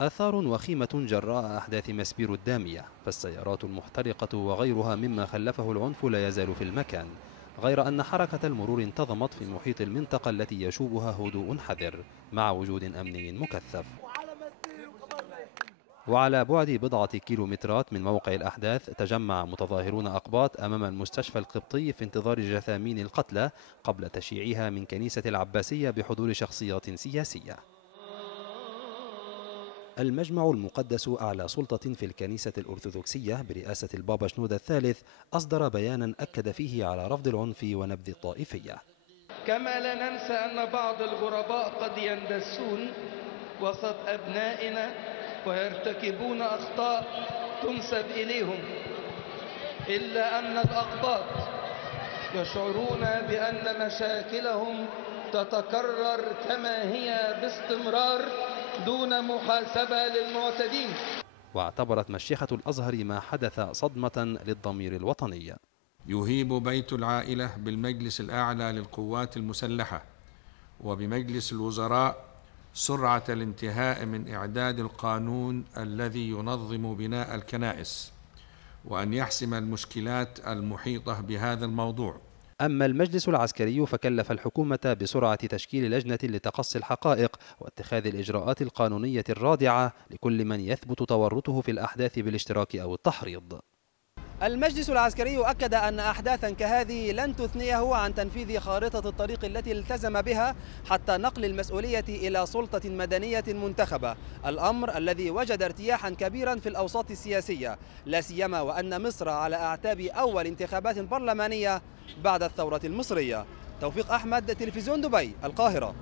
آثار وخيمة جراء أحداث مسبيرو الدامية، فالسيارات المحترقة وغيرها مما خلفه العنف لا يزال في المكان، غير أن حركة المرور انتظمت في محيط المنطقة التي يشوبها هدوء حذر مع وجود أمني مكثف. وعلى بعد بضعة كيلومترات من موقع الأحداث تجمع متظاهرون أقباط أمام المستشفى القبطي في انتظار جثامين القتلى قبل تشييعها من كنيسة العباسية بحضور شخصيات سياسية. المجمع المقدس أعلى سلطة في الكنيسة الأرثوذكسية برئاسة البابا شنودة الثالث أصدر بيانا أكد فيه على رفض العنف ونبذ الطائفية. كما لا ننسى أن بعض الغرباء قد يندسون وسط أبنائنا ويرتكبون أخطاء تنسب إليهم، إلا أن الأقباط يشعرون بأن مشاكلهم تتكرر كما هي باستمرار دون محاسبة للمعتدين. واعتبرت مشيخة الأزهر ما حدث صدمة للضمير الوطني. يهيب بيت العائلة بالمجلس الأعلى للقوات المسلحة وبمجلس الوزراء سرعة الانتهاء من إعداد القانون الذي ينظم بناء الكنائس، وأن يحسم المشكلات المحيطة بهذا الموضوع. أما المجلس العسكري فكلف الحكومة بسرعة تشكيل لجنة لتقصي الحقائق واتخاذ الإجراءات القانونية الرادعة لكل من يثبت تورطه في الأحداث بالاشتراك أو التحريض. المجلس العسكري أكد أن أحداثا كهذه لن تثنيه عن تنفيذ خارطة الطريق التي التزم بها حتى نقل المسؤولية إلى سلطة مدنية منتخبة، الأمر الذي وجد ارتياحا كبيرا في الأوساط السياسية، لا سيما وأن مصر على أعتاب أول انتخابات برلمانية بعد الثورة المصرية. توفيق أحمد، تلفزيون دبي، القاهرة.